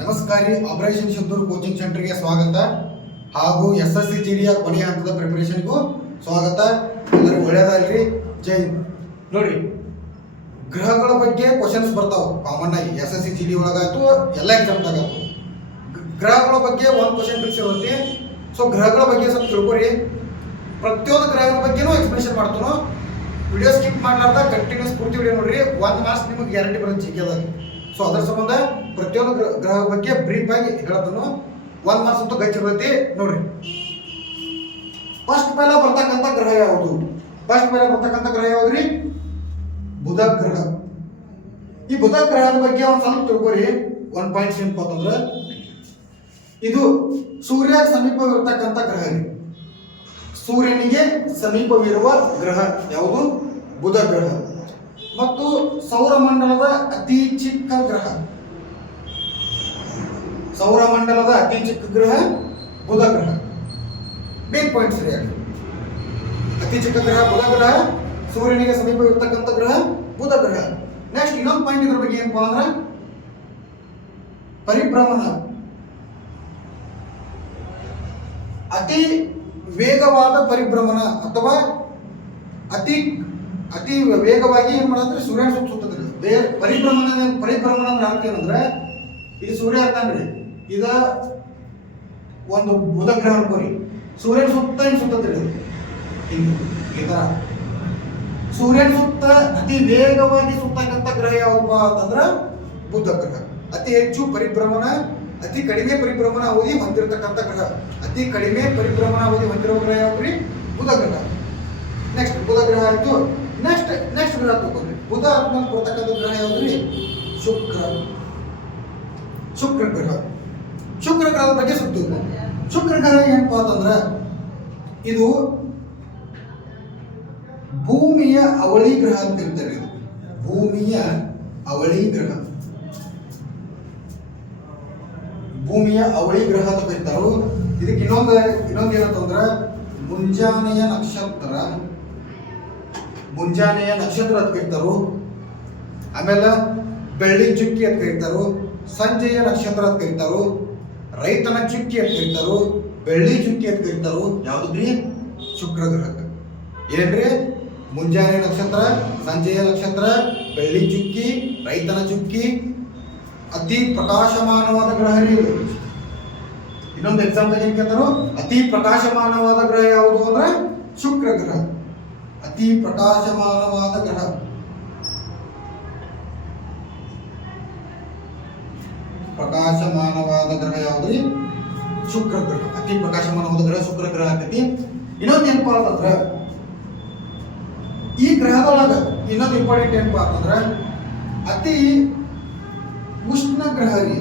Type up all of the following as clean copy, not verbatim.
ನಮಸ್ಕಾರ. Operation Sindoor coaching ಸೆಂಟರ್ಗೆ ಸ್ವಾಗತ ಹಾಗೂ SSC GDಯ ಕೊನೆಯ ಹಂತದ ಪ್ರಿಪರೇಷನ್ಗೂ ಸ್ವಾಗತ. ಎಲ್ಲರೂ ಒಳ್ಳೆಯದಾಗಲಿ. ಜೈ ಹಿಂದ್. ನೋಡಿ, ಗ್ರಹಗಳ ಬಗ್ಗೆ ಕ್ವಶನ್ಸ್ ಬರ್ತಾವ ಕಾಮನ್ ಆಗಿ SSC GD ಒಳಗಾಯ್ತು, ಎಲ್ಲ ಎಕ್ಸಾಮ್ದಾಗಾಯ್ತು. ಗ್ರಹಗಳ ಬಗ್ಗೆ ಒಂದು ಕ್ವಶನ್ ಫಿಕ್ಸ್ ಇರುತ್ತೆ. ಸೊ ಗ್ರಹಗಳ ಬಗ್ಗೆ ಸ್ವಲ್ಪ ತಿಳ್ಕೊರಿ. ಪ್ರತಿಯೊಂದು ಗ್ರಹಗಳ ಬಗ್ಗೆನೂ ಎಕ್ಸ್ಪ್ಲೇಷನ್ ಮಾಡ್ತಾನೋ. ವಿಡಿಯೋ ಸ್ಕಿಪ್ ಮಾಡಲಾರ್ದ ಕಂಟಿನ್ಯೂಸ್ ಪೂರ್ತಿ ವಿಡಿಯೋ ನೋಡ್ರಿ. 1 ಮಾರ್ಕ್ಸ್ ನಿಮಗೆ ಗ್ಯಾರಂಟಿ ಬರುತ್ತೆ ಜಿಕೆದಾಗ. ಸೊ ಅದರ ಸಂಬಂಧ ಪ್ರತಿಯೊಂದು ಗ್ರಹ ಬಗ್ಗೆ ಬ್ರೀಫ್ ಆಗಿ ಹೇಳ್ತಾನು. 1 ಮಾರ್ಕ್ಸ್ ಅಂತೂ ಗಚ್ಚಿರ್ತೈತಿ ನೋಡ್ರಿ. ಫಸ್ಟ್ ಪೈಲ ಬರ್ತಕ್ಕಂಥ ಗ್ರಹ ಯಾವುದು? ಯಾವ್ದ್ರಿ? ಬುಧ ಗ್ರಹ. ಈ ಬುಧ ಗ್ರಹದ ಬಗ್ಗೆ ಒಂದು ಸ್ವಲ್ಪ ತಿಳ್ಕೊರಿ. 1 ಪಾಯಿಂಟ್ಸ್ ಏನಪ್ಪ ಅಂತಂದ್ರೆ, ಇದು ಸೂರ್ಯ ಸಮೀಪವಿರ್ತಕ್ಕಂಥ ಗ್ರಹ ರೀ. ಸೂರ್ಯನಿಗೆ ಸಮೀಪವಿರುವ ಗ್ರಹ ಯಾವುದು? ಬುಧ ಗ್ರಹ. ಮತ್ತು ಸೌರಮಂಡಲದ ಅತಿ ಚಿಕ್ಕ ಗ್ರಹ. ಸೌರಮಂಡಲದ ಅತಿ ಚಿಕ್ಕ ಗ್ರಹ ಬುಧ ಗ್ರಹ. ಮೇನ್ ಪಾಯಿಂಟ್ ಸರಿಯಾಗಿ, ಅತಿ ಚಿಕ್ಕ ಗ್ರಹ ಬುಧ ಗ್ರಹ, ಸೂರ್ಯನಿಗೆ ಸಮೀಪವಿರ್ತಕ್ಕಂಥ ಗ್ರಹ ಬುಧ ಗ್ರಹ. ನೆಕ್ಸ್ಟ್ ಇನ್ನೊಂದು ಪಾಯಿಂಟ್ ಇದ್ರ ಬಗ್ಗೆ ಏನಪ್ಪಾ ಅಂದ್ರೆ, ಪರಿಭ್ರಮಣ. ಅತಿ ವೇಗವಾದ ಪರಿಭ್ರಮಣ ಅಥವಾ ಅತಿ ವೇಗವಾಗಿ ಏನ್ ಮಾಡಂದ್ರೆ ಸೂರ್ಯನ ಸುತ್ತುತ್ತದೆ. ಪರಿಭ್ರಮಣ ಅಂದ್ರೆ ಅರ್ಥ ಏನಂದ್ರೆ, ಇದು ಸೂರ್ಯ ಅರ್ಥನ್ರಿ, ಇದ ಒಂದು ಬುಧ ಗ್ರಹ ಅನ್ಕೋರಿ. ಸೂರ್ಯನ ಸುತ್ತ ಹಿಂಗ್ ಸುತ್ತದ್ರಿ. ಈ ತರ ಸೂರ್ಯನ ಸುತ್ತ ಅತಿ ವೇಗವಾಗಿ ಸುತ್ತಕ್ಕಂಥ ಗ್ರಹ ಯಾವಪ್ಪ ಅಂತಂದ್ರ ಬುಧ ಗ್ರಹ. ಅತಿ ಹೆಚ್ಚು ಪರಿಭ್ರಮಣ, ಅತಿ ಕಡಿಮೆ ಪರಿಭ್ರಮಣ ಅವಧಿ ಹೊಂದಿರತಕ್ಕಂಥ ಗ್ರಹ. ಅತಿ ಕಡಿಮೆ ಪರಿಭ್ರಮಣ ಅವಧಿ ಹೊಂದಿರೋ ಗ್ರಹ ಯಾವ್ದ್ರಿ? ಬುಧ ಗ್ರಹ. ನೆಕ್ಸ್ಟ್ ಬುಧ ಗ್ರಹ ಆಯ್ತು. ನೆಕ್ಸ್ಟ್ ಗ್ರಹ ತಗೊಂಡ್ರಿ. ಬುಧ ಆದ್ಮೇಲೆ ಬರ್ತಕ್ಕಂಥ ಗ್ರಹ ಯಾವ್ದ್ರಿ? ಶುಕ್ರ ಗ್ರಹ. ಶುಕ್ರ ಗ್ರಹದ ಬಗ್ಗೆ ಸುತ್ತು. ಶುಕ್ರ ಗ್ರಹ ಏನಪ್ಪಾ ಅಂತಂದ್ರ, ಇದು ಭೂಮಿಯ ಅವಳಿ ಗ್ರಹ ಅಂತ ಹೇಳ್ತಾರೆ. ಇದು ಭೂಮಿಯ ಅವಳಿ ಗ್ರಹ. ಭೂಮಿಯ ಅವಳಿ ಗ್ರಹ ಅಂತ ಕರೀತಾರು. ಇದಕ್ಕೆ ಇನ್ನೊಂದು ಏನಂತಂದ್ರ, ಮುಂಜಾನೆಯ ನಕ್ಷತ್ರ ಅಂತ ಕರೀತಾರು. ಆಮೇಲೆ ಬೆಳ್ಳಿ ಚುಕ್ಕಿ ಅಂತ ಕರೀತಾರು. ಸಂಜೆಯ ನಕ್ಷತ್ರ ಅಂತ ಕರೀತಾರು. ರೈತನ ಚುಕ್ಕಿ ಅಂತ ಕರೀತಾರು. ಬೆಳ್ಳಿ ಚುಕ್ಕಿ ಅಂತ ಕರೀತಾರು. ಯಾವ್ದು? ಶುಕ್ರ ಗ್ರಹಕ್ಕೆ ಏನ್ರಿ? ಮುಂಜಾನೆ ನಕ್ಷತ್ರ, ಸಂಜೆಯ ನಕ್ಷತ್ರ, ಬೆಳ್ಳಿ ಚುಕ್ಕಿ, ರೈತನ ಚುಕ್ಕಿ, ಅತಿ ಪ್ರಕಾಶಮಾನವಾದ ಗ್ರಹ ರೀ ಇದು. ಇನ್ನೊಂದು ಎಕ್ಸಾಂಪಲ್ ಏನ್ ಕೇಳ್ತಾರೋ, ಅತಿ ಪ್ರಕಾಶಮಾನವಾದ ಗ್ರಹ ಯಾವುದು ಅಂದ್ರೆ ಶುಕ್ರ ಗ್ರಹ. ಅತಿ ಪ್ರಕಾಶಮಾನವಾದ ಗ್ರಹ. ಯಾವ್ದ್ರಿ? ಶುಕ್ರ ಗ್ರಹ. ಅತಿ ಪ್ರಕಾಶಮಾನವಾದ ಗ್ರಹ ಶುಕ್ರ ಗ್ರಹ ಆಗ್ತೈತಿ. ಇನ್ನೊಂದು ಏನಪ್ಪಾ ಅಂತಂದ್ರ, ಈ ಗ್ರಹದೊಳಗ ಇನ್ನೊಂದು ಇಂಪಾರ್ಟೆಂಟ್ ಏನಪ್ಪಾ ಅಂತಂದ್ರ, ಅತಿ ಉಷ್ಣ ಗ್ರಹ ರೀ.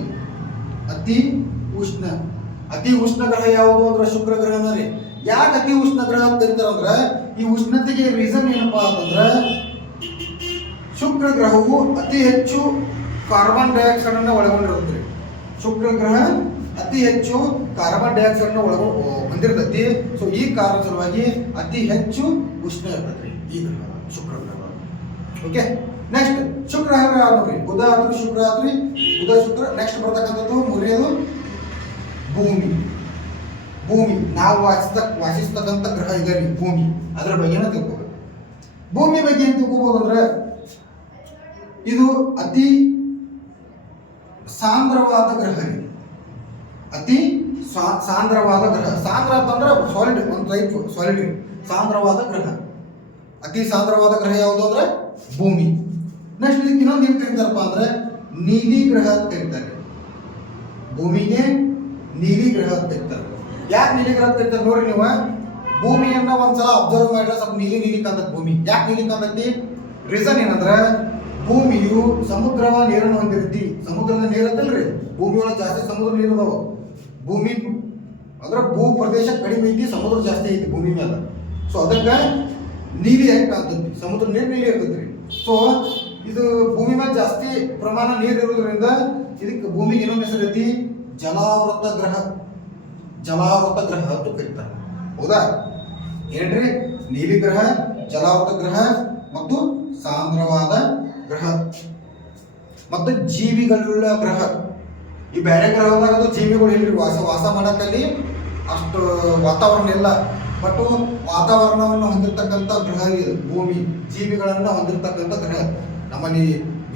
ಅತಿ ಉಷ್ಣ ಗ್ರಹ ಯಾವುದು ಅಂದ್ರೆ ಶುಕ್ರ ಗ್ರಹನ ರೀ. ಯಾಕೆ ಅತಿ ಉಷ್ಣ ಗ್ರಹ ಅಂತ ಕರೀತಾರಂದ್ರ, ಈ ಉಷ್ಣತೆಗೆ ರೀಸನ್ ಏನಪ್ಪಾ ಅಂತಂದ್ರ, ಶುಕ್ರ ಗ್ರಹವು ಅತಿ ಹೆಚ್ಚು ಕಾರ್ಬನ್ ಡೈಆಕ್ಸೈಡ್ ಅನ್ನ ಒಳಗೊಂಡಿರುತ್ತೆ. ಶುಕ್ರ ಗ್ರಹ ಅತಿ ಹೆಚ್ಚು ಕಾರ್ಬನ್ ಡೈಆಕ್ಸೈಡ್ ಅನ್ನ ಹೊಂದಿರ್ತೈತಿ. ಸೊ ಈ ಕಾರಣ ಸಲುವಾಗಿ ಅತಿ ಹೆಚ್ಚು ಉಷ್ಣ ಇರ್ತೈತಿ ಈ ಗ್ರಹ, ಶುಕ್ರ ಗ್ರಹ. ಓಕೆ, ನೆಕ್ಸ್ಟ್ ಶುಕ್ರ ಯಾವ್ರಿ? ಬುಧ ಆತ್ರಿ, ಶುಕ್ರ ಆತ್ರಿ, ಬುಧ ಶುಕ್ರ. ನೆಕ್ಸ್ಟ್ ಬರ್ತಕ್ಕಂಥದ್ದು ಮೂರನೇದು ಭೂಮಿ. ನಾವು ವಾಸಿಸ್ತಕ್ಕಂಥ ಗ್ರಹ ಇದೆ ರೀ ಭೂಮಿ. ಅದರ ಬಗ್ಗೆನ ತಿಳ್ಕೋಬೇಕು. ಭೂಮಿ ಬಗ್ಗೆ ಏನ್ ತಿಳ್ಕೋಬಹುದು ಅಂದ್ರೆ, ಇದು ಅತಿ ಸಾಂದ್ರವಾದ ಗ್ರಹ ರೀ. ಅತಿ ಸಾಂದ್ರವಾದ ಗ್ರಹ. ಸಾಂದ್ರ ಅಂತಂದ್ರೆ ಸಾಲಿಡ್, ಒಂದು ಟೈಪ್ ಸಾಲಿಡ್. ಸಾಂದ್ರವಾದ ಗ್ರಹ, ಅತಿ ಸಾಂದ್ರವಾದ ಗ್ರಹ ಯಾವುದು ಅಂದ್ರೆ ಭೂಮಿ. ನೆಕ್ಸ್ಟ್ ಇದಕ್ಕೆ ಇನ್ನೊಂದು ಏನ್ ಕರೀತಾರಪ್ಪ ಅಂದ್ರೆ, ನೀಲಿ ಗ್ರಹ ಅಂತ ಕರೀತಾರೆ. ಭೂಮಿಗೆ ನೀಲಿ ಗ್ರಹ ಅಂತ ಕರೀತಾರೆ. ಯಾಕೆ ನೀಲಿ ಗ್ರಹ ಅಂತ ಕರೀತಾರೆ ನೋಡ್ರಿ ನೀವು. ಭೂಮಿಯನ್ನ ಒಂದ್ಸಲ ಅಬ್ಸರ್ವ್ ಮಾಡಿದ್ರೆ ಸ್ವಲ್ಪ ನೀಲಿ ಕಾಂತೈತಿ ಭೂಮಿ. ಯಾಕೆ ನೀಲಿ ಕಾಂತೈತಿ? ರೀಸನ್ ಏನಂದ್ರೆ, ಭೂಮಿಯು ಸಮುದ್ರದ ನೀರನ್ನು ಹೊಂದಿರುತ್ತೆ. ಸಮುದ್ರದ ನೀರು ಅಂತಲ್ರಿ, ಭೂಮಿ ಒಳಗೆ ಜಾಸ್ತಿ ಸಮುದ್ರ ನೀರು ಅದಾವ. ಭೂಮಿ ಅಂದ್ರೆ ಭೂ ಪ್ರದೇಶ ಕಡಿಮೆ ಐತಿ, ಸಮುದ್ರ ಜಾಸ್ತಿ ಐತಿ ಭೂಮಿ ಮೇಲೆ. ಸೊ ಅದಕ್ಕೆ ನೀಲಿ ಯಾಕೆ ಕಾಣ್ತೈತಿ? ಸಮುದ್ರ ನೀರು ನೀಲಿ ಇರ್ತೈತ್ರಿ. ಸೊ ಇದು ಭೂಮಿ ಮೇಲೆ ಜಾಸ್ತಿ ಪ್ರಮಾಣ ನೀರು ಇರೋದ್ರಿಂದ ಇದಕ್ಕೆ ಭೂಮಿಗೆ ಇನ್ನೊಂದು ಹೆಸರು ಐತಿ, ಜಲಾವೃತ ಗ್ರಹ ಅಂತ ಕರೀತಾರೆ. ಹೌದಾ? ಏನ್ರಿ? ನೀಲಿ ಗ್ರಹ, ಜಲಾವೃತ ಗ್ರಹ ಮತ್ತು ಸಾಂದ್ರವಾದ ಗ್ರಹ ಮತ್ತು ಜೀವಿಗಳುಳ್ಳ ಗ್ರಹ. ಈ ಬೇರೆ ಗ್ರಹದಾಗ ಅದು ಜೀವಿಗಳು ಇಲ್ರಿ, ವಾಸ ಮಾಡಕ್ಕಲ್ಲಿ ಅಷ್ಟು ವಾತಾವರಣ ಇಲ್ಲ. ಬಟ್ ವಾತಾವರಣವನ್ನು ಹೊಂದಿರತಕ್ಕಂಥ ಗ್ರಹ ಇದು ಭೂಮಿ, ಜೀವಿಗಳನ್ನ ಹೊಂದಿರತಕ್ಕಂಥ ಗ್ರಹ. ನಮ್ಮಲ್ಲಿ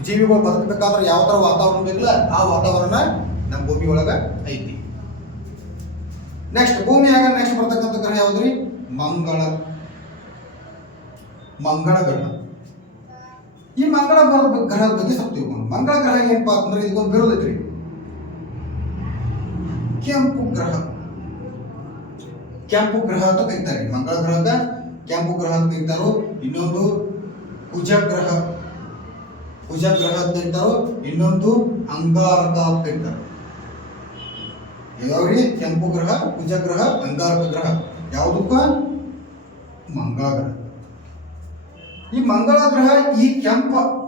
ಜೀವಿಗಳು ಬದುಕಬೇಕಾದ್ರೆ ಯಾವ ತರ ವಾತಾವರಣ ಬೇಕಿಲ್ಲ ಆ ವಾತಾವರಣ ನಮ್ಮ ಭೂಮಿ ಒಳಗ ಐತಿ. ನೆಕ್ಸ್ಟ್ ಭೂಮಿಯಾಗ ನೆಕ್ಸ್ಟ್ ಬರ್ತಕ್ಕಂಥ ಗ್ರಹ ಯಾವ್ದ್ರಿ? ಮಂಗಳ ಗ್ರಹ. ಈ ಮಂಗಳ ಗ್ರಹದ ಬಗ್ಗೆ ಸ್ವಲ್ಪ ತಿಳ್ಕೊಂಡು, ಮಂಗಳ ಗ್ರಹ ಏನಪ್ಪಾ ಅಂದ್ರೆ ಇದಕ್ಕೊಂದು ಬಿರುದೈತ್ರಿ, ಕೆಂಪು ಗ್ರಹ ಅಂತ ಕರೀತಾರೆ. ಮಂಗಳ ಗ್ರಹದ ಕೆಂಪು ಗ್ರಹ ಅಂತ ಕರೀತಾರೋ. ಇನ್ನೊಂದು ಕುಜ ಗ್ರಹ ಅಂತ ಕರೀತಾರೋ. ಇನ್ನೊಂದು ಅಂಗಾರಕ ಅಂತ ಕರೀತಾರೆ. ಯಾವ್ರಿ? ಕೆಂಪು ಗ್ರಹ, ಕುಜ ಗ್ರಹ, ಅಂಗಾರಕ ಗ್ರಹ. ಯಾವುದಕ್ಕ? ಮಂಗಳ ಗ್ರಹ. ಈ ಮಂಗಳ ಗ್ರಹ ಈ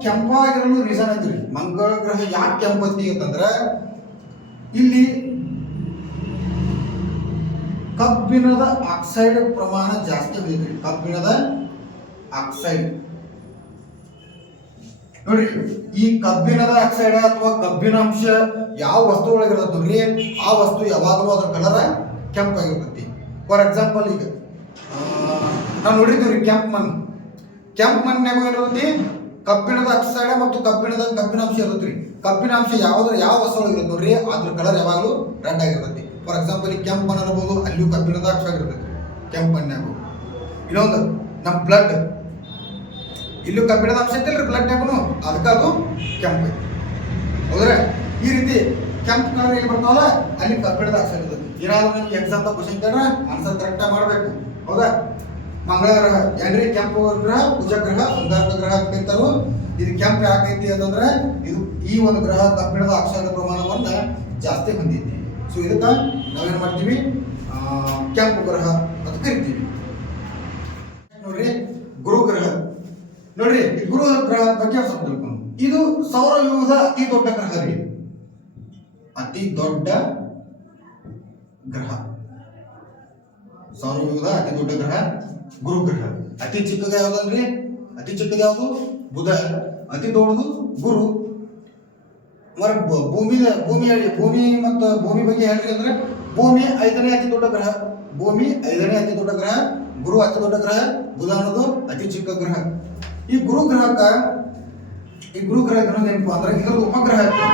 ಕೆಂಪಾಗಿರಲು ರೀಸನ್ ಐತ್ರಿ. ಮಂಗಳ ಗ್ರಹ ಯಾಕೆ ಕೆಂಪತ್ತಿ ಅಂತಂದ್ರ ಇಲ್ಲಿ ಕಬ್ಬಿಣದ ಆಕ್ಸೈಡ್ ಪ್ರಮಾಣ ಜಾಸ್ತಿ ಐತ್ರಿ. ಕಬ್ಬಿಣದ ಆಕ್ಸೈಡ್ ನೋಡ್ರಿ, ಈ ಕಬ್ಬಿಣದ ಆಕ್ಸೈಡ್ ಅಥವಾ ಕಬ್ಬಿನಾಂಶ ಯಾವ ವಸ್ತು ಒಳಗಿರ್ತದೆ ನೋಡ್ರಿ, ಆ ವಸ್ತು ಯಾವಾಗಲೂ ಅದ್ರ ಕಲರ್ ಕೆಂಪಾಗಿರ್ತೈತಿ. ಫಾರ್ ಎಕ್ಸಾಂಪಲ್ ಈಗ ನಾವು ನೋಡಿದ್ದೀವಿ ಕೆಂಪು ಮಣ್ಣಾಗ ಏನಿರುತ್ತೆ? ಕಬ್ಬಿಣದ ಆಕ್ಸೈಡ್ ಮತ್ತು ಕಬ್ಬಿನಾಂಶ ಇರುತ್ತೆ. ಕಬ್ಬಿನಾಂಶ ಯಾವ ವಸ್ತು ಒಳಗಿರುತ್ತೆ ನೋಡ್ರಿ, ಅದ್ರ ಕಲರ್ ಯಾವಾಗಲೂ ರೆಡ್ ಆಗಿರ್ತೈತಿ. ಫಾರ್ ಎಕ್ಸಾಂಪಲ್ ಈ ಕೆಂಪು ಮಣ್ಣು ಅನ್ಬೋದು, ಅಲ್ಲಿಯೂ ಕಬ್ಬಿಣದ ಆಕ್ಸೈಡ್ ಇರ್ತೈತಿ ಕೆಂಪು ಮಣ್ಣಾಗ. ಇನ್ನೊಂದು ನಮ್ಮ ಬ್ಲಡ್, ಇಲ್ಲೂ ಕಬ್ಬಿಣದ ಅಂಶ ಐತಿಲ್ರಿ ಬ್ಲಡ್ನಾಗೂ, ಅದಕ್ಕೆ ಅದು ಕೆಂಪು ಐತಿ. ಹೌದ್ರೆ ಈ ರೀತಿ ಕೆಂಪು ಕಲರ್ ಏನು ಬರ್ತಾವಲ್ಲ ಅಲ್ಲಿ ಕಬ್ಬಿಣದ ಆಕ್ಸೈಡ್ ಇರ್ತೈತಿ. ಏನಾದ್ರು ನಿಮ್ಗೆ ಎಕ್ಸಾಮ್ದಾಗ ಕ್ವಶನ್ ಕೇಳಿದ್ರೆ ಆನ್ಸರ್ ಕರೆಕ್ಟಾಗಿ ಮಾಡಬೇಕು. ಹೌದಾ? ಮಂಗಳ ಗ್ರಹ ಏನ್ರಿ? ಕೆಂಪು ಗ್ರಹ, ಕುಜ ಗ್ರಹ, ಅಂಗಾರಕ ಗ್ರಹ ಅಂತ ಕರೀತಾರೋ. ಇದು ಕೆಂಪು ಯಾಕೈತಿ ಅಂತಂದ್ರೆ ಇದು ಈ ಒಂದು ಗ್ರಹ ಕಬ್ಬಿಣದ ಆಕ್ಸೈಡ್ ಪ್ರಮಾಣವನ್ನ ಜಾಸ್ತಿ ಹೊಂದೈತಿ. ಸೊ ಇದಕ್ಕೆ ನಾವೇನ್ ಮಾಡ್ತೀವಿ? ಕೆಂಪು ಗ್ರಹ ಅಂತ ಕರಿತೀವಿ. ನೋಡ್ರಿ ಗುರು ಗ್ರಹ. ನೋಡ್ರಿ ಈ ಗುರು ಗ್ರಹದ ಬಗ್ಗೆ ಸ್ವಲ್ಪ ತಿಳ್ಕೊಂಡು, ಇದು ಸೌರವ್ಯೂಹದ ಅತಿ ದೊಡ್ಡ ಗ್ರಹ ರೀ. ಅತಿ ದೊಡ್ಡ ಗ್ರಹ ಸೌರವ್ಯೂಹದ ಅತಿ ದೊಡ್ಡ ಗ್ರಹ ಗುರು ಗ್ರಹ. ಅತಿ ಚಿಕ್ಕದ ಯಾವ್ದಲ್ರಿ? ಅತಿ ಚಿಕ್ಕದ ಯಾವುದು? ಬುಧ. ಅತಿ ದೊಡ್ಡದು ಗುರು. ಭೂಮಿ ಮತ್ತು ಭೂಮಿ ಬಗ್ಗೆ ಹೇಳ್ರಿ ಅಂದ್ರೆ ಭೂಮಿ 5ನೇ ಅತಿ ದೊಡ್ಡ ಗ್ರಹ. ಗುರು ಅತಿ ದೊಡ್ಡ ಗ್ರಹ, ಬುಧ ಅನ್ನೋದು ಅತಿ ಚಿಕ್ಕ ಗ್ರಹ. ಈ ಗುರು ಗ್ರಹ ಏನಪ್ಪಾ ಅಂದ್ರೆ ಇದರದ ಉಪಗ್ರಹ ಐತಿ.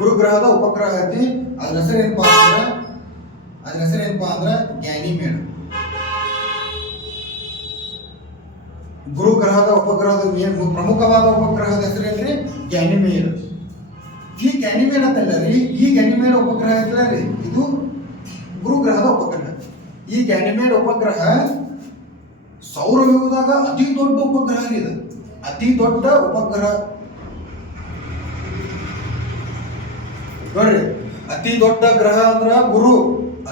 ಗುರು ಗ್ರಹದ ಉಪಗ್ರಹ ಐತಿ. ಅದ್ರ ಹೆಸರು ಏನಪ್ಪಾ ಅಂದ್ರೆ ಗ್ಯಾನಿಮೇಡ್. ಗುರು ಗ್ರಹದ ಉಪಗ್ರಹದ ಪ್ರಮುಖವಾದ ಉಪಗ್ರಹದ ಹೆಸರು ಏನ್ರಿ? ಗ್ಯಾನಿಮೇಡ್. ಈ ಗ್ಯಾನಿಮೇಡ್ ಅಂತಲ್ಲ ರೀ, ಈ ಗ್ಯಾನಿಮೇಡ್ ಉಪಗ್ರಹ ಐತಲ್ಲ ರೀ, ಇದು ಗುರು ಗ್ರಹದ ಉಪಗ್ರಹ. ಈ ಗ್ಯಾನಿಮೇಡ್ ಉಪಗ್ರಹ ಸೌರವ್ಯೂಹದಾಗ ಅತಿ ದೊಡ್ಡ ಉಪಗ್ರಹ ಇದೆ. ಅತಿ ದೊಡ್ಡ ಉಪಗ್ರಹ ನೋಡ್ರಿ, ಅತಿ ದೊಡ್ಡ ಗ್ರಹ ಅಂದ್ರ ಗುರು,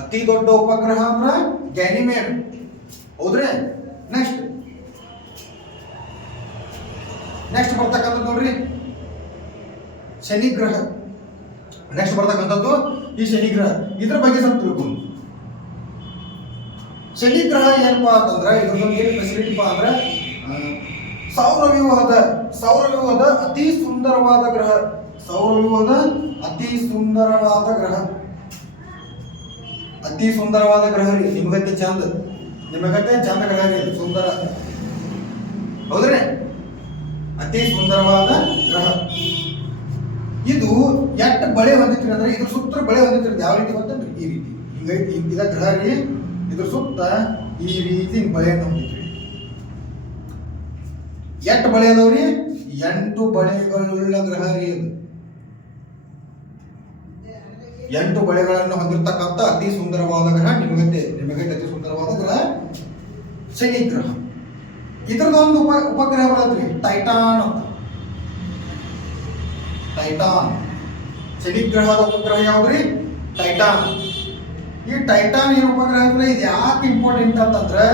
ಅತಿ ದೊಡ್ಡ ಉಪಗ್ರಹ ಅಂದ್ರ ಗ್ಯಾನಿಮೇಡ್. ಹೌದ್ರಿ? ನೆಕ್ಸ್ಟ್ ಬರ್ತಕ್ಕಂಥದ್ದು ನೋಡ್ರಿ ಶನಿ ಗ್ರಹ. ನೆಕ್ಸ್ಟ್ ಬರ್ತಕ್ಕಂಥದ್ದು ಈ ಶನಿ ಗ್ರಹ. ಇದ್ರ ಬಗ್ಗೆ ಸ್ವಲ್ಪ ತಿಳ್ಕೊಂಡು, ಶನಿ ಗ್ರಹ ಏನಪ್ಪಾ ಅಂತಂದ್ರೆ ಇದ್ರದ್ದು ಏನು ಫೆಸಿಲಿಟಿಪಾ ಅಂದ್ರೆ ಸೌರವ್ಯೂಹದ ಅತಿ ಸುಂದರವಾದ ಗ್ರಹ. ಅತಿ ಸುಂದರವಾದ ಗ್ರಹ ರೀ. ನಿಮಗತ್ತೆ ಚಂದ ಗ್ರಹ ರೀ, ಸುಂದರ. ಹೌದ್ರಿ? ಅತಿ ಸುಂದರವಾದ ಗ್ರಹ. ಇದು ಎಷ್ಟು ಬಳೆ ಹೊಂದಿತ್ರಿ ಅಂದ್ರೆ ಇದ್ರ ಸುತ್ತ ಬಳೆ ಹೊಂದಿತ್ರಿ. ಯಾವ ರೀತಿ ಗೊತ್ತಂದ್ರಿ? ಈ ರೀತಿ ಹಿಂಗೈತಿ ಇದ ಗ್ರಹ ರೀ. ಇದ್ರ ಸುತ್ತ ಈ ರೀತಿ ಬಳೆಯನ್ನು ಹೊಂದಿತ್ರಿ. ಎಷ್ಟು ಬಳೆ ಅದಾವ್ರಿ? 8 ಬಳೆಗಳುಳ್ಳ ಗ್ರಹ ರೀ ಅದು. 8 ಬಳೆಗಳನ್ನು ಹೊಂದಿರತಕ್ಕಂಥ ಅತಿ ಸುಂದರವಾದ ಗ್ರಹ ನಿಮಗತ್ತೆ ಅತಿ ಸುಂದರವಾದ ಗ್ರಹ ಶನಿ ಗ್ರಹ. ಇದ್ರದೊಂದು ಉಪಗ್ರಹ ಬರತ್ರಿ, ಟೈಟಾನ್ ಅಂತ. ಶನಿ ಗ್ರಹದ ಉಪಗ್ರಹ ಯಾವ್ದ್ರಿ? ಟೈಟಾನ್. ಈ ಟೈಟಾನ್ ಏನು ಉಪಗ್ರಹ ಅಂದ್ರೆ ಇದು ಯಾಕೆ ಇಂಪಾರ್ಟೆಂಟ್ ಅಂತಂದ್ರೆ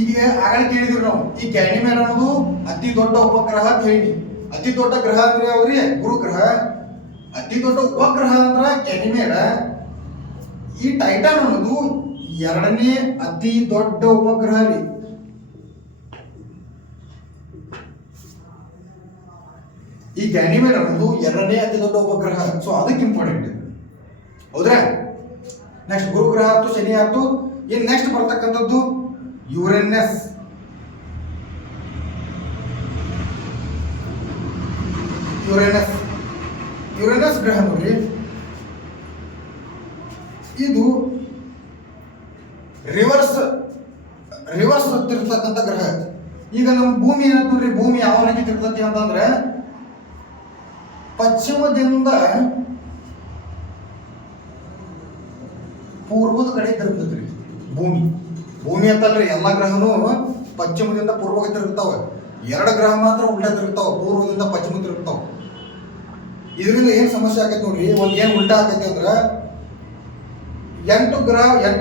ಈಗ ಆಗಲೇ ಕೇಳಿದ್ವಿ ನಾವು, ಈ ಗ್ಯಾನಿಮೇಡ್ ಅನ್ನೋದು ಅತಿ ದೊಡ್ಡ ಉಪಗ್ರಹ ಅಂತ ಹೇಳಿ. ಅತಿ ದೊಡ್ಡ ಗ್ರಹ ಅಂದ್ರೆ ಯಾವ್ದ್ರಿ? ಗುರು ಗ್ರಹ. ಅತಿ ದೊಡ್ಡ ಉಪಗ್ರಹ ಅಂದ್ರ ಗ್ಯಾನಿಮೇಡ್. ಈ ಟೈಟಾನ್ ಅನ್ನೋದು 2ನೇ ಅತಿ ದೊಡ್ಡ ಉಪಗ್ರಹ ರೀ. ಈ ಗ್ಯಾನಿಮೇಡ್ ಅನ್ನೋದು ಎರಡನೇ ಅತಿ ದೊಡ್ಡ ಉಪಗ್ರಹ. ಸೊ ಅದಕ್ಕೆ ಇಂಪಾರ್ಟೆಂಟ್ ಇದೆ, ಹೌದ್ರಾ? ನೆಕ್ಸ್ಟ್ ಗುರುಗ್ರಹ ಆಯ್ತು, ಶನಿ ಆಯ್ತು. ಇನ್ ನೆಕ್ಸ್ಟ್ ಬರ್ತಕ್ಕಂಥದ್ದು ಯುರೇನಸ್. ಯುರೇನಸ್ ಗ್ರಹ ನೋಡ್ರಿ, ಇದು ರಿವರ್ಸ್ ತಿರ್ತಕ್ಕಂಥ ಗ್ರಹ. ಈಗ ನಮ್ಮ ಭೂಮಿ ಏನಂತ ನೋಡ್ರಿ, ಭೂಮಿ ಯಾವ ರೀತಿ ತಿರ್ತತಿ ಅಂತಂದ್ರೆ ಪಶ್ಚಿಮದಿಂದ ಪೂರ್ವದ ಕಡೆ ತಿರುಗ್ತದ್ರಿ ಭೂಮಿ ಅಂತಲ್ರಿ. ಎಲ್ಲ ಗ್ರಹನು ಪಶ್ಚಿಮದಿಂದ ಪೂರ್ವಕ್ಕೆ ತಿರುಗ್ತಾವ. 2 ಗ್ರಹ ಮಾತ್ರ ಉಲ್ಟಾ ತಿರುಗ್ತಾವ, ಪೂರ್ವದಿಂದ ಪಶ್ಚಿಮ ತಿರುಗ್ತಾವ. ಇದರಿಂದ ಏನ್ ಸಮಸ್ಯೆ ಆಗೈತೆ ನೋಡ್ರಿ, ಒಂದ್ ಏನ್ ಉಲ್ಟಾ ಆಗೈತಿ ಅಂದ್ರ 8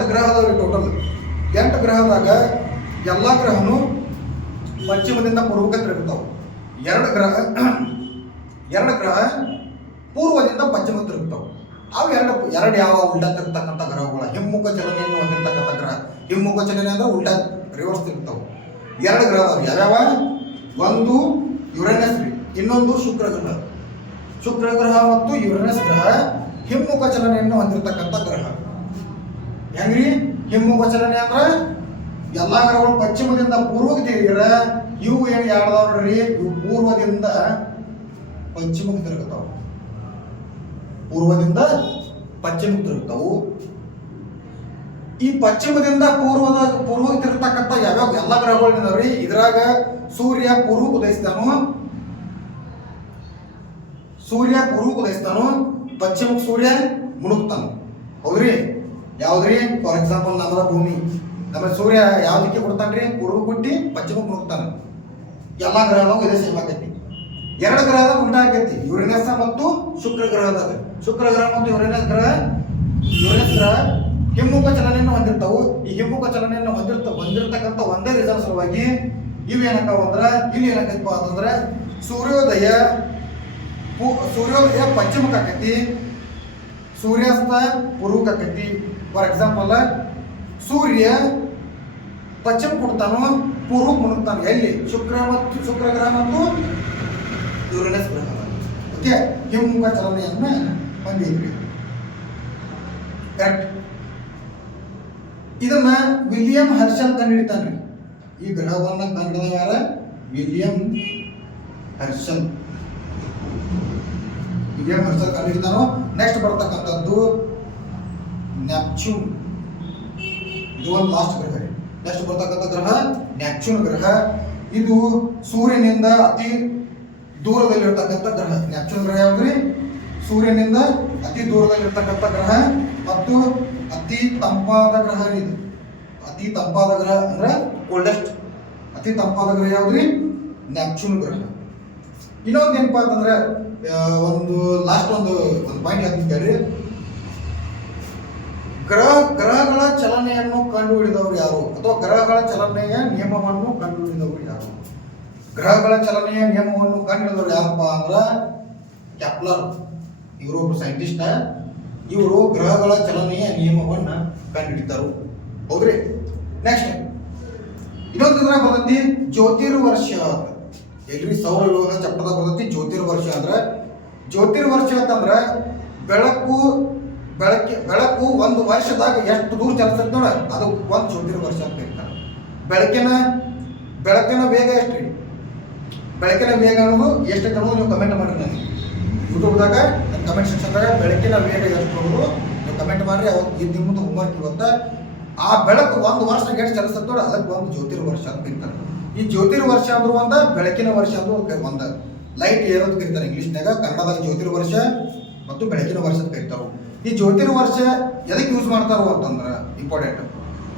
ಗ್ರಹ ಅದಾವ್ರಿ ಟೋಟಲ್. 8 ಗ್ರಹದಾಗ ಎಲ್ಲಾ ಗ್ರಹನು ಪಶ್ಚಿಮದಿಂದ ಪೂರ್ವಕ್ಕೆ ತಿರುಗ್ತಾವ. 2 ಗ್ರಹ ಪೂರ್ವದಿಂದ ಪಶ್ಚಿಮ ತಿರುಗ್ತಾವ. ಅವು ಎರಡು ಯಾವ ಉಲ್ಟಾ ತಿರುಗ್ತಕ್ಕಂಥ ಗ್ರಹಗಳ ಹಿಮ್ಮುಖ ಚಲನೆಯನ್ನು ಹೊಂದಿರತಕ್ಕಂಥ ಗ್ರಹ. ಹಿಮ್ಮುಖ ಚಲನೆ ಅಂದ್ರೆ ಉಲ್ಟಾ ರಿವರ್ಸ್ ತಿರುಗ್ತಾವ. 2 ಗ್ರಹ ಅದಾವ. ಯಾವ್ಯಾವ? ಒಂದು ಯುರೇನಸ್ ರೀ, ಇನ್ನೊಂದು ಶುಕ್ರ ಗ್ರಹ ಮತ್ತು ಯುರೇನಸ್ ಗ್ರಹ ಹಿಮ್ಮುಖ ಚಲನೆಯನ್ನು ಹೊಂದಿರತಕ್ಕಂಥ ಗ್ರಹ. ಹೆಂಗ್ರಿ ಹಿಮ್ಮುಖ ಚಲನೆ ಅಂದ್ರ ಎಲ್ಲಾ ಗ್ರಹಗಳು ಪಶ್ಚಿಮದಿಂದ ಪೂರ್ವಕ್ಕೆ ತಿರುಗಿರ, ಇವು ಏನ್ ಯಾರ್ದಾವ ನೋಡ್ರಿ, ಇವು ಪೂರ್ವದಿಂದ ಪಶ್ಚಿಮಕ್ಕೆ ತಿರುಗುತ್ತಾವ. ಈ ಪಶ್ಚಿಮದಿಂದ ಪೂರ್ವಕ್ಕೆ ತಿರುಗತಕ್ಕಂಥ ಯಾವ್ಯಾವ ಎಲ್ಲ ಗ್ರಹಗಳಿದಾವ್ರಿ. ಇದ್ರಾಗ ಸೂರ್ಯ ಪೂರ್ವಕ್ಕೆ ಉದಯಿಸ್ತಾನು, ಪಶ್ಚಿಮಕ್ಕೆ ಸೂರ್ಯ ಮುಣುಗ್ತಾನು, ಹೌದ್ರಿ? ಯಾವ್ದ್ರಿ? ಫಾರ್ ಎಕ್ಸಾಂಪಲ್ ನಮ್ಮ ಭೂಮಿ, ನಮ್ಮ ಸೂರ್ಯ ಯಾವ್ದಕ್ಕೆ ಕೊಡ್ತಾನ್ರಿ? ಪೂರ್ವ ಕೊಟ್ಟಿ ಪಶ್ಚಿಮಕ್ಕೆ ಮುಣುಗ್ತಾನ. ಎಲ್ಲಾ ಗ್ರಹದಾಗ ಇದೇ ಸೇಮ್ ಆಗೈತಿ. 2 ಗ್ರಹದಾಗ ಉಲ್ಟಾ ಆಗೈತಿ, ಯುರೇನಸ್ ಮತ್ತು ಶುಕ್ರ ಗ್ರಹದಾಗ. ಶುಕ್ರ ಗ್ರಹ ಮತ್ತು ಯುರೇನಸ್ ಗ್ರಹ ಹಿಮ್ಮುಖ ಚಲನೆಯನ್ನು ಹೊಂದಿರ್ತಾವು. ಈ ಹಿಮ್ಮುಖ ಚಲನೆಯನ್ನು ಹೊಂದಿರತಕ್ಕಂಥ ಒಂದೇ ರೀಸನ್ ಸಲುವಾಗಿ ಇವೇನಕ್ಕಾವ ಅಂದ್ರ, ಇಲ್ಲಿ ಏನಾಗೈತಪ್ಪ ಅಂತಂದ್ರೆ ಸೂರ್ಯೋದಯ ಪಶ್ಚಿಮಕ್ಕೆ ಆಕೈತಿ, ಸೂರ್ಯಾಸ್ತ ಪೂರ್ವಕ್ಕೆ ಆಕೈತಿ. ಫಾರ್ ಎಕ್ಸಾಂಪಲ್ ಸೂರ್ಯ ಪಶ್ಚಿಮ ಕೊಡ್ತಾನು, ಪೂರ್ವಕ್ಕೆ ಮುಣುಗ್ತಾನು. ಎಲ್ಲಿ? ಶುಕ್ರ ಗ್ರಹ ಮತ್ತು ಯುರೇನಸ್ ಗ್ರಹ. ಓಕೆ, ಹಿಮ್ಮುಖ ಚಲನೆಯನ್ನ ಹೊಂದಿದ್ವಿ. ಕರೆಕ್ಟ್. ಇದನ್ನ ವಿಲಿಯಂ ಹರ್ಷಲ್ ಕಂಡುಹಿಡಿತಾನ್ರಿ. ಈ ಗ್ರಹವನ್ನ ಕಂಡುಹಿಡಿದ ಯಾರ? ವಿಲಿಯಂ ಹರ್ಷಲ್ ಕಂಡುಹಿಡಿತಾನೋ. ನೆಕ್ಸ್ಟ್ ಬರ್ತಕ್ಕಂಥದ್ದು ನೆಪ್ಚೂನ್. ಇದು ಒಂದು ಲಾಸ್ಟ್ ಗ್ರಹ. ನೆಕ್ಸ್ಟ್ ಬರ್ತಕ್ಕಂಥ ಗ್ರಹ ನೆಪ್ಚೂನ್ ಗ್ರಹ. ಇದು ಸೂರ್ಯನಿಂದ ಅತಿ ದೂರದಲ್ಲಿರ್ತಕ್ಕಂಥ ಗ್ರಹ. ನೆಪ್ಚೂನ್ ಗ್ರಹ ಯಾವ್ದ್ರಿ? ಸೂರ್ಯನಿಂದ ಅತಿ ದೂರದಲ್ಲಿರ್ತಕ್ಕಂಥ ಗ್ರಹ ಮತ್ತು ಅತಿ ತಂಪಾದ ಗ್ರಹ. ಇದು ಅತಿ ತಂಪಾದ ಗ್ರಹ ಅಂದ್ರೆ ಕೋಲ್ಡೆಸ್ಟ್. ಅತಿ ತಂಪಾದ ಗ್ರಹ ಯಾವ್ದ್ರಿ? ನೆಪ್ಚೂನ್ ಗ್ರಹ. ಇನ್ನೊಂದು ಏನಪ್ಪಾ ಅಂತಂದ್ರೆ ಒಂದು ಲಾಸ್ಟ್ ಒಂದು ಪಾಯಿಂಟ್ ಹೇಳ್ತಿದ್ದಾರೆ. ಗ್ರಹಗಳ ಚಲನೆಯನ್ನು ಕಂಡುಹಿಡಿದವರು ಯಾರು, ಅಥವಾ ಗ್ರಹಗಳ ಚಲನೆಯ ನಿಯಮವನ್ನು ಕಂಡುಹಿಡಿದವರು ಯಾರು? ಗ್ರಹಗಳ ಚಲನೆಯ ನಿಯಮವನ್ನು ಕಂಡುಹಿಡಿದವರು ಯಾರಪ್ಪ ಅಂದ್ರ ಕೆಪ್ಲರ್. ಇವರು ಸೈಂಟಿಸ್ಟ್. ಇವರು ಗ್ರಹಗಳ ಚಲನೆಯ ನಿಯಮವನ್ನ ಕಂಡುಹಿಡಿತಾರು, ಹೌದ್ರಿ? ನೆಕ್ಸ್ಟ್ ಇನ್ನೊಂದು ಬರ್ತೈತಿ ಜ್ಯೋತಿರ್ವರ್ಷ. ಎಲ್ರಿ ಸೌರವ್ಯೂಹ ಚಪ್ಟದ ಬರ್ತೈತಿ ಜ್ಯೋತಿರ್ವರ್ಷ. ಜ್ಯೋತಿರ್ವರ್ಷ ಅಂತಂದ್ರ ಬೆಳಕು ಒಂದು ವರ್ಷದಾಗ ಎಷ್ಟು ದೂರ ಚಲಿಸ್ತೈತಿ ನೋಡ, ಅದು ಒಂದು ಜ್ಯೋತಿರ್ವರ್ಷ ಅಂತ ಕರೀತಾರೆ. ಬೆಳಕಿನ ವೇಗ ಎಷ್ಟ್ರಿ? ಬೆಳಕಿನ ವೇಗ ಅನ್ನೋದು ಎಷ್ಟೈತೆ ಅನ್ನೋದು ನೀವು ಕಮೆಂಟ್ ಮಾಡ್ರಿ. ನನಗೆ ಯೂಟ್ಯೂಬ್ದಾಗ ಕಮೆಂಟ್ ಸೆಕ್ಷನ್ದಾಗ ಬೆಳಕಿನ ವೇಗ ಎಷ್ಟು ಅನ್ನೋದು ನೀವು ಕಮೆಂಟ್ ಮಾಡ್ರಿ. ಅವತ್ತು ನಿಮ್ಮದು ಹೋಮ್ವರ್ಕ್ ಇವತ್ತ. ಆ ಬೆಳಕು ಒಂದು ವರ್ಷಕ್ಕೆ ಎಷ್ಟು ಚಲಿಸ್ತೈತಿ ನೋಡ, ಅದಕ್ಕೆ ಒಂದು ಜ್ಯೋತಿರ್ವರ್ಷ ಅಂತ ಕರೀತಾರೆ. ಈ ಜ್ಯೋತಿರ್ವರ್ಷ ಅಂದ್ರೂ ಬೆಳಕಿನ ವರ್ಷ ಅಂದ್ರೂ ಒಂದು ಲೈಟ್ ಇಯರ್ ಅಂತ ಕರೀತಾರೆ ಇಂಗ್ಲೀಷ್ನಾಗ. ಕನ್ನಡದಾಗ ಜ್ಯೋತಿರ್ವರ್ಷ ಮತ್ತು ಬೆಳಕಿನ ವರ್ಷ ಅಂತ ಕರೀತಾರ. ಈ ಜ್ಯೋತಿರ್ವರ್ಷ ಎದಕ್ಕೆ ಯೂಸ್ ಮಾಡ್ತಾರೋ ಅಂತಂದ್ರೆ ಇಂಪಾರ್ಟೆಂಟ್.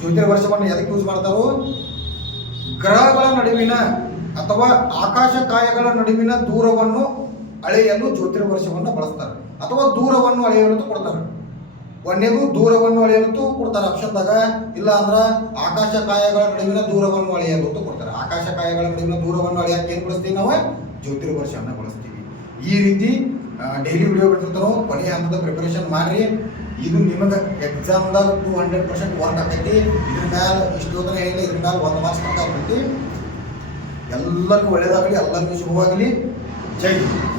ಜ್ಯೋತಿರ್ವರ್ಷವನ್ನು ಎದಕ್ಕೆ ಯೂಸ್ ಮಾಡ್ತಾರೋ? ಗ್ರಹಗಳ ನಡುವಿನ ಅಥವಾ ಆಕಾಶಕಾಯಗಳ ನಡುವಿನ ದೂರವನ್ನು ಅಳೆಯಲು ಜ್ಯೋತಿರ್ವರ್ಷವನ್ನು ಬಳಸ್ತಾರೆ, ಅಥವಾ ದೂರವನ್ನು ಅಳೆಯಲು ಕೊಡ್ತಾರೆ. ಒಂದೇದು ದೂರವನ್ನು ಅಳೆಯಲು ಕೊಡ್ತಾರೆ ಆಪ್ಷನ್ದಾಗ. ಇಲ್ಲ ಅಂದ್ರ ಆಕಾಶಕಾಯಗಳ ನಡುವಿನ ದೂರವನ್ನು ಅಳೆಯಲು ಕೊಡ್ತಾರೆ. ಆಕಾಶಕಾಯಗಳ ನಡುವಿನ ದೂರವನ್ನು ಅಳೆಯಕ್ಕೆ ಏನು ಬಳಸ್ತೀವಿ ನಾವು? ಜ್ಯೋತಿರ್ವರ್ಷವನ್ನು ಬಳಸ್ತೀವಿ. ಈ ರೀತಿ ಡೈಲಿ ವಿಡಿಯೋ ಬಿಟ್ಟಿರ್ತಾರೋ. ಕೊನೆಯ ಹಂತದ ಪ್ರಿಪರೇಷನ್ ಮಾಡ್ರಿ. ಇದು ನಿಮಗೆ ಎಕ್ಸಾಮ್ದಾಗ 200% ವರ್ಕ್ ಆಗೈತಿ. ಇದ್ರ ಮ್ಯಾಲೆ ಇಷ್ಟು ಹೋದ್ರೆ ಹೇಳಿಲ್ಲ, ಇದ್ರ ಮ್ಯಾಲೆ 1 ಮಾರ್ಕ್ಸ್ ಆಗ್ತೈತಿ. ಎಲ್ಲರಿಗೂ ಒಳ್ಳೇದಾಗಲಿ, ಎಲ್ಲರಿಗೂ ಶುಭವಾಗಲಿ. ಜೈ ಹಿಂದ್.